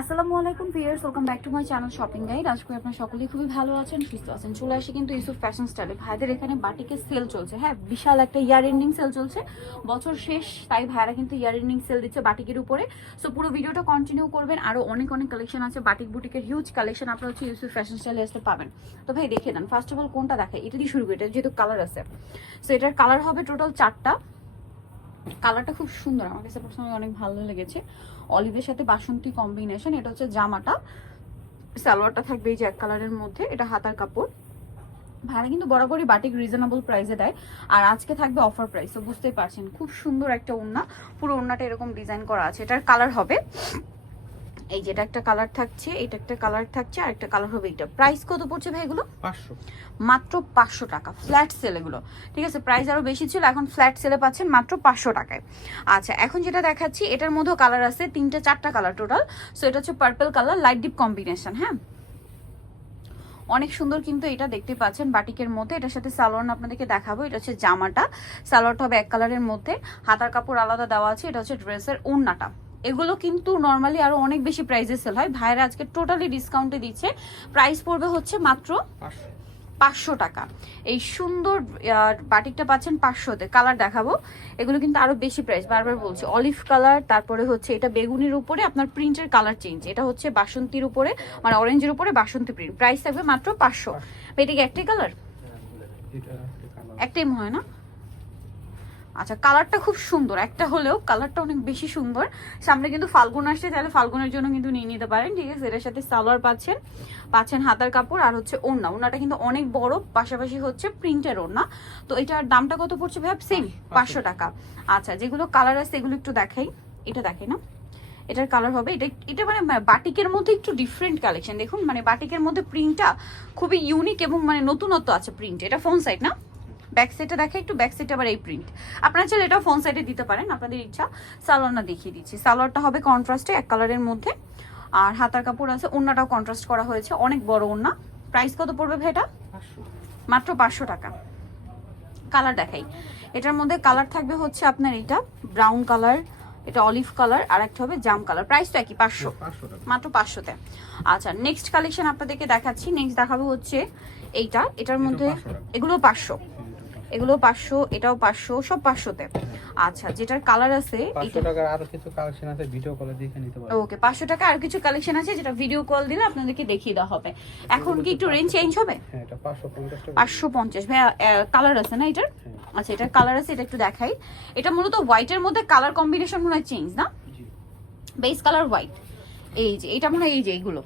আসসালামু আলাইকুম viewers, welcome back to my channel shopping guide. আজকে আপনারা সকলেই খুবই ভালো আছেন, সুস্থ আছেন। চলে আসি কিন্তু ইউসুফ ফ্যাশন স্টাইলে। ভাইদের এখানে বাটিকের সেল চলছে। হ্যাঁ, বিশাল একটা ইয়ার এন্ডিং সেল চলছে, বছর শেষ, তাই ভাইরা কিন্তু ইয়ার এন্ডিং সেল দিচ্ছে বাটিকের উপরে। সো পুরো ভিডিওটা কন্টিনিউ করবেন। আরো অনেক অনেক কালেকশন আছে, বাটিক বুটিকের হিউজ কালেকশন আপনারা হচ্ছে ইউসুফ ফ্যাশন স্টাইলে আসতে পাবেন। তো ভাই দেখে দেন, ফার্স্ট অফ অল কোনটা দেখায়, এটা দিয়ে শুরু করি। এটা যেহেতু কালার আছে, সো এটার কালার হবে টোটাল 4টা। কালারটা খুব সুন্দর, আমার কাছে পার্সোনালি অনেক ভালো লেগেছে। অলিভের সাথে বাসন্তী কম্বিনেশন। এটা হচ্ছে জামাটা, সালোয়ারটা থাকবে এই যে এক কালারের মধ্যে। এটা হাতার কাপড়। ভাড়া কিন্তু বরাবরই বাটিক রিজনেবল প্রাইসে দেয়, আর আজকে থাকবে অফার প্রাইস। তো বুঝতেই পারছেন, খুব সুন্দর একটা ওড়না, পুরো ওড়নাটা এরকম ডিজাইন করা আছে। এটার কালার হবে এই যে, এটা একটা কালার থাকছে, এটা একটা কালার থাকছে, আর একটা কালার হবে এটা। প্রাইস কত পড়ছে ভাই এগুলো? 500, মাত্র 500 টাকা। ফ্ল্যাট সেল এগুলো, ঠিক আছে? প্রাইস আরো বেশি ছিল, এখন ফ্ল্যাট সেলে পাচ্ছেন মাত্র 500 টাকায়। আচ্ছা, এখন যেটা দেখাচ্ছি এটার মধ্যেও কালার আছে, 3-4টা কালার টোটাল। সো এটা হচ্ছে purple colour, light deep combination. হ্যাঁ, অনেক সুন্দর কিন্তু এটা দেখতে পাচ্ছেন বাটিকের মধ্যে। এটার সাথে সালোয়ার আপনাদেরকে দেখাবো। এটা হচ্ছে জামাটা, সালোয়ারটা হবে এক কালারের মধ্যে, হাতার কাপড় আলাদা দেওয়া আছে। এটা হচ্ছে ড্রেসের ওড়নাটা। এগুলো কিন্তু নর্মালি আরো অনেক বেশি প্রাইসে সেল হয়, ভাইরা আজকে টোটালি ডিসকাউন্টে দিচ্ছে। প্রাইস পড়বে হচ্ছে মাত্র 500 টাকা। এই সুন্দর বাটিকটা পাচ্ছেন 500-তে। কালার দেখাবো, এগুলো কিন্তু আরো বেশি প্রাইস, বারবার বলছি। অলিভ কালার, তারপরে হচ্ছে এটা বেগুনির উপরে আপনার প্রিন্টের কালার চেঞ্জ। এটা হচ্ছে বাসন্তীর উপরে, মানে অরেঞ্জের উপরে বাসন্তী প্রিন্ট। প্রাইস থাকবে মাত্র 500। এটা কি একটাই কালার? একটাই হয় না? আচ্ছা, কালারটা খুব সুন্দর, একটা হলেও কালারটা অনেক বেশি সুন্দর। সামনে কিন্তু ফাল্গুন আসছে, তাহলে ফাল্গুনের জন্য কিন্তু নিয়ে নিতে পারেন, ঠিক আছে? এটার সাথে সালোয়ার পাচ্ছেন হাতার কাপড়, আর হচ্ছে ওড়না। ওড়নাটা কিন্তু অনেক বড়, পাশাপাশি হচ্ছে প্রিন্টের ওড়না। তো এটার দামটা কত পড়ছে ভাই? সেম 500 টাকা। আচ্ছা, যেগুলো কালার আছে এগুলো একটু দেখাই। এটা দেখাই না, এটার কালার হবে এটা। এটা মানে বাটিকের মধ্যে একটু ডিফারেন্ট কালেকশন। দেখুন, মানে বাটিকের মধ্যে প্রিন্টটা খুবই ইউনিক এবং মানে নতুনত্ব আছে প্রিন্ট। এটা ফ্রন্ট সাইড না, ব্যাক সাইডটা দেখে একটু, ব্যাক সাইডে আবার এই প্রিন্ট। আপনারা চাইলে এটাও ফ্রন্ট সাইডে দিতে পারেন, আপনাদের ইচ্ছা। সালোয়ারটা দেখিয়ে দিচ্ছি। সালোয়ারটা হবে কন্ট্রাস্টে এক কালারের মধ্যে, আর হাতার কাপড় আছে। ওড়নাটাও কন্ট্রাস্ট করা হয়েছে, অনেক বড় ওড়না। প্রাইস কত পড়বে ভাই এটা? মাত্র 500 টাকা। কালার দেখাই, এটার মধ্যে কালার থাকবে হচ্ছে আপনার এটা ব্রাউন কালার, এটা অলিভ কালার, আর একটা হবে জাম কালার। প্রাইস তো একই, 500, মাত্র 500-তে। আচ্ছা, নেক্সট কালেকশন আপনাদেরকে দেখাচ্ছি। নেক্সট দেখাবো হচ্ছে এইটা। এটার মধ্যে এগুলো 500, এগুলো 500, এটাও 500, সব 500-তে। আচ্ছা, যেটার কালার আছে 500 টাকার আরো কিছু কালেকশন আছে, ভিডিও কলে দেখে নিতে পারবেন। ওকে, 500 টাকা আর কিছু কালেকশন আছে, যেটা ভিডিও কল দিলে আপনাদেরকে দেখিয়ে দেওয়া হবে। এখন কি একটু রেঞ্জ চেঞ্জ হবে? হ্যাঁ, এটা 550 টাকা। 550 ভাই। কালার আছে না এটার? হ্যাঁ। আচ্ছা, এটার কালার আছে, এটা একটু দেখাই। এটা মূলত হোয়াইটের মধ্যে কালার কম্বিনেশন মনে হয় চেঞ্জ না, বেস কালার হোয়াইট। এই যে এটা মনে হয়, এই যে এইগুলো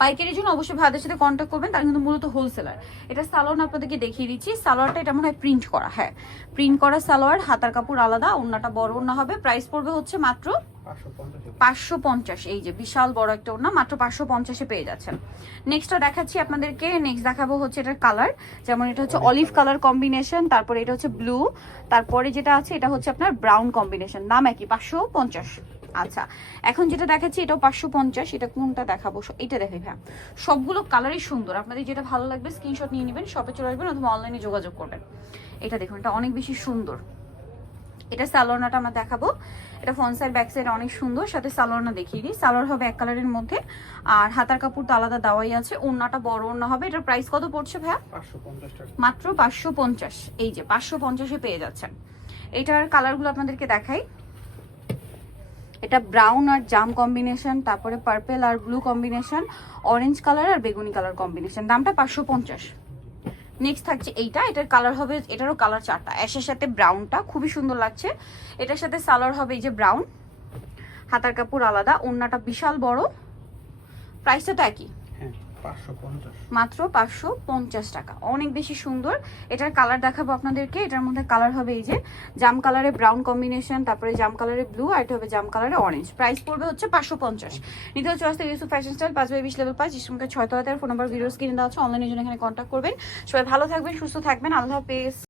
পাইকারির জন্য অবশ্যই ভাইদের সাথে কন্ট্যাক্ট করবেন, তার কিন্তু মূলত হোলসেলার। এটা সালোয়ার আপনাদেরকে দেখিয়ে দিচ্ছি। সালোয়ারটা এটা মনে হয় প্রিন্ট করা, হ্যাঁ প্রিন্ট করা সালোয়ার, হাতার কাপড় আলাদা, ওড়নাটা বড় ওড়না হবে। প্রাইস পড়বে হচ্ছে মাত্র 550। এই যে বিশাল বড় একটা ওড়না, মাত্র 550-এ পেয়ে যাচ্ছেন। নেক্সটটা দেখাচ্ছি আপনাদেরকে। নেক্সট দেখাবো হচ্ছে এটার কালার, যেমন এটা হচ্ছে অলিভ কালার কম্বিনেশন, তারপরে এটা হচ্ছে ব্লু, তারপরে যেটা আছে এটা হচ্ছে আপনার ব্রাউন কম্বিনেশন। দাম একই, 550। আচ্ছা, এখন যেটা দেখাচ্ছি এটাও 550। এটা কোনটা দেখাবো? এটা দেখে ভাই, সবগুলো কালারই সুন্দর। আপনাদের যেটা ভালো লাগবে স্ক্রিনশট নিয়ে নেবেন, শপে চলে আসবেন অথবা অনলাইনে যোগাযোগ করবেন। এটা দেখুন, এটা অনেক বেশি সুন্দর। এটা সালোয়ারটা আমরা দেখাবো। এটা ফ্রন্ট সাইড ব্যাক সাইড অনেক সুন্দর, সাথে সালোয়ারটা দেখিয়ে দিই। সালোয়ার হবে এক কালারের মধ্যে, আর হাতার কাপড় তো আলাদা দেওয়াই আছে। ওড়নাটা বড় ওড়না হবে। এটার প্রাইস কত পড়ছে ভাইয়া? 550 টাকা, মাত্র 550। এই যে 550-এ পেয়ে যাচ্ছেন। এটার কালারগুলো আপনাদেরকে দেখাই। এটা ব্রাউন আর জাম কম্বিনেশন, তারপরে পার্পল আর ব্লু কম্বিনেশন, অরেঞ্জ কালার আর বেগুনি কালার কম্বিনেশন। দামটা 550। নেক্সট থাকছে এইটা। এটার কালার হবে, এটারও কালার 4টা। অ্যাশের সাথে ব্রাউনটা খুবই সুন্দর লাগছে। এটার সাথে সালোয়ার হবে এই যে ব্রাউন, হাতার কাপড় আলাদা, ওড়নাটা বিশাল বড়। প্রাইসটা তো একই, হ্যাঁ 550, মাত্র 550 টাকা। অনেক বেশি সুন্দর। এটার কালার দেখাবো আপনাদেরকে। এটার মধ্যে কালার হবে এই যে জাম কালারে ব্রাউন কম্বিনেশন, তারপরে জাম কালারে ব্লু, আর এটা হবে জাম কালারে অরেঞ্জ। প্রাইস পড়বে হচ্ছে 550। নিতে হচ্ছে আসতে ইউসুফ ফ্যাশন স্টাইল, 5/20 লেভেল 5, ইসলামকে 6 তলাতে। ফোন নাম্বার ভিডিওস কিনে দেওয়া হচ্ছে, অনলাইনের জন্য এখানে কন্ট্যাক্ট করবেন। সবাই ভালো থাকবেন, সুস্থ থাকবেন, আল্লাহ হাফেজ।